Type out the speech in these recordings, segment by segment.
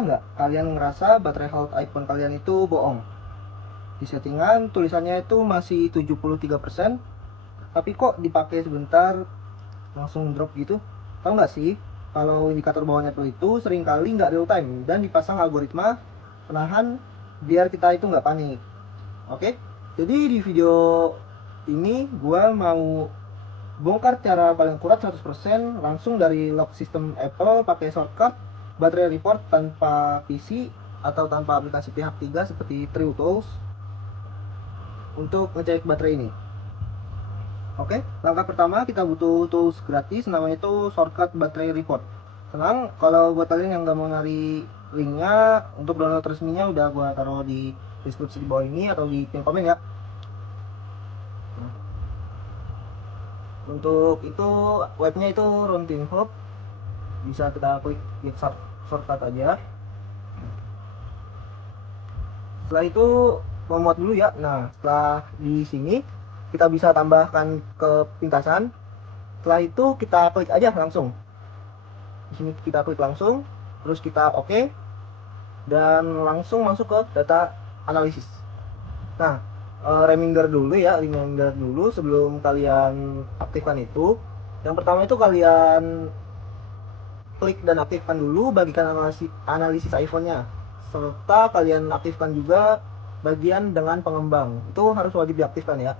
Pernah nggak kalian ngerasa baterai health iPhone kalian itu bohong? Di settingan tulisannya itu masih 73%, tapi kok dipakai sebentar langsung drop gitu? Tahu nggak sih, kalau indikator bawahnya itu seringkali nggak real time dan dipasang algoritma penahan biar kita itu nggak panik. Oke, jadi di video ini gua mau bongkar cara paling akurat 100% langsung dari log sistem Apple pakai shortcut baterai report tanpa PC atau tanpa aplikasi pihak ketiga seperti TrueTools untuk ngecek baterai ini. Oke, langkah pertama kita butuh tools gratis namanya itu shortcut baterai report. Tenang, kalau buat kalian yang nggak mau nyari linknya, untuk download resminya udah gua taruh di deskripsi di bawah ini atau di pin komen ya. Untuk itu webnya itu Routine Hub, bisa kita klik di shortcut aja. Setelah itu memuat dulu ya. Nah, setelah di sini kita bisa tambahkan ke pintasan. Setelah itu kita klik aja langsung. Di sini kita klik langsung, terus kita oke, dan langsung masuk ke data analisis. Nah, reminder dulu sebelum kalian aktifkan itu. Yang pertama itu kalian klik dan aktifkan dulu bagian analisis iPhone-nya, serta kalian aktifkan juga bagian dengan pengembang. Itu harus wajib diaktifkan ya.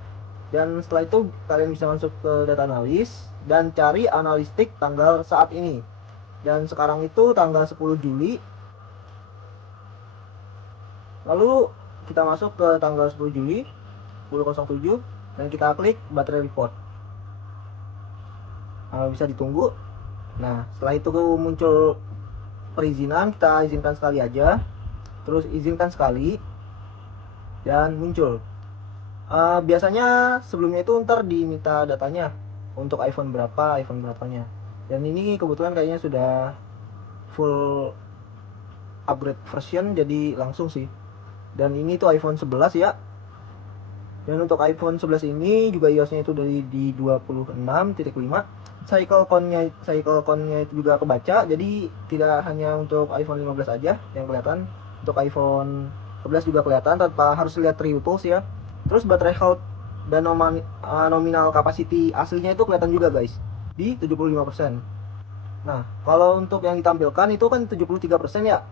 Dan setelah itu kalian bisa masuk ke data analis dan cari analistik tanggal saat ini. Dan sekarang itu tanggal 10 Juli. Lalu kita masuk ke tanggal 10 Juli 10.07 dan kita klik baterai report. Bisa ditunggu. Nah, setelah itu muncul perizinan, kita izinkan sekali aja, terus izinkan sekali, dan muncul. Biasanya sebelumnya itu ntar diminta datanya untuk iPhone berapanya. Dan ini kebetulan kayaknya sudah full upgrade version, jadi langsung sih. Dan ini tuh iPhone 11 ya. Dan untuk iPhone 11 ini juga iOS-nya itu dari di 26.5. Cycle count-nya itu juga kebaca, jadi tidak hanya untuk iPhone 15 aja yang kelihatan, untuk iPhone 11 juga kelihatan tanpa harus lihat TrueTools ya. Terus baterai health dan nominal capacity aslinya itu kelihatan juga guys, di 75%. Nah, kalau untuk yang ditampilkan itu kan 73% ya.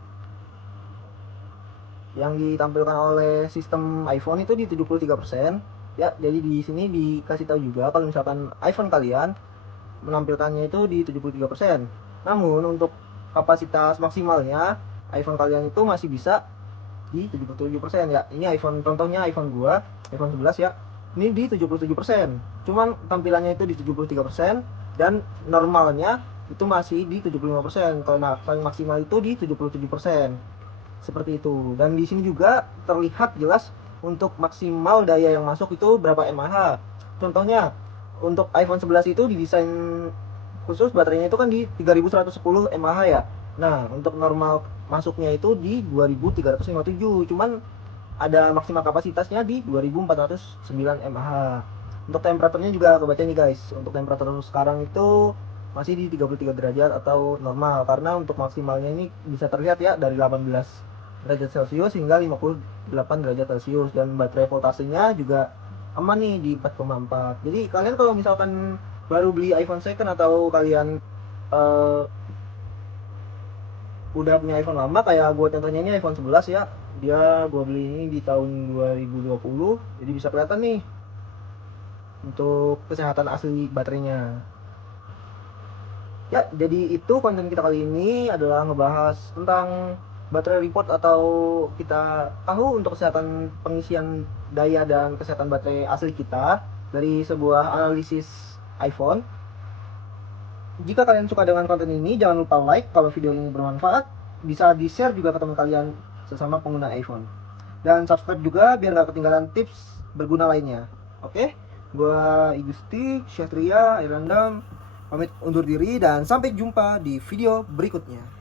Yang ditampilkan oleh sistem iPhone itu di 73%. Ya, jadi di sini dikasih tahu juga kalau misalkan iPhone kalian menampilkannya itu di 73%. Namun untuk kapasitas maksimalnya iPhone kalian itu masih bisa di 77% ya. Ini iPhone, contohnya iPhone gua, iPhone 11 ya. Ini di 77%. Cuman tampilannya itu di 73% dan normalnya itu masih di 75%. Kalau paling maksimal itu di 77%. Seperti itu. Dan di sini juga terlihat jelas untuk maksimal daya yang masuk itu berapa mAh. Contohnya untuk iPhone 11 itu didesain khusus baterainya itu kan di 3110 mAh ya. Nah, untuk normal masuknya itu di 2357, cuman ada maksimal kapasitasnya di 2409 mAh. Untuk temperaturnya juga kebaca nih guys. Untuk temperatur sekarang itu masih di 33 derajat atau normal, karena untuk maksimalnya ini bisa terlihat ya dari 18 derajat Celcius hingga 58 derajat Celcius, dan baterai voltasenya juga aman nih di 4,4. Jadi kalian kalau misalkan baru beli iPhone second atau kalian udah punya iPhone lama kayak gue, contohnya ini iPhone 11 ya, dia gue beli ini di tahun 2020, jadi bisa kelihatan nih untuk kesehatan asli baterainya. Ya, jadi itu konten kita kali ini adalah ngebahas tentang baterai report, atau kita tahu untuk kesehatan pengisian daya dan kesehatan baterai asli kita dari sebuah analisis iPhone. Jika kalian suka dengan konten ini, jangan lupa like kalau video ini bermanfaat, bisa di share juga ke teman kalian sesama pengguna iPhone, dan subscribe juga biar gak ketinggalan tips berguna lainnya. Oke, gua Igusti Syatria Irandam pamit undur diri dan sampai jumpa di video berikutnya.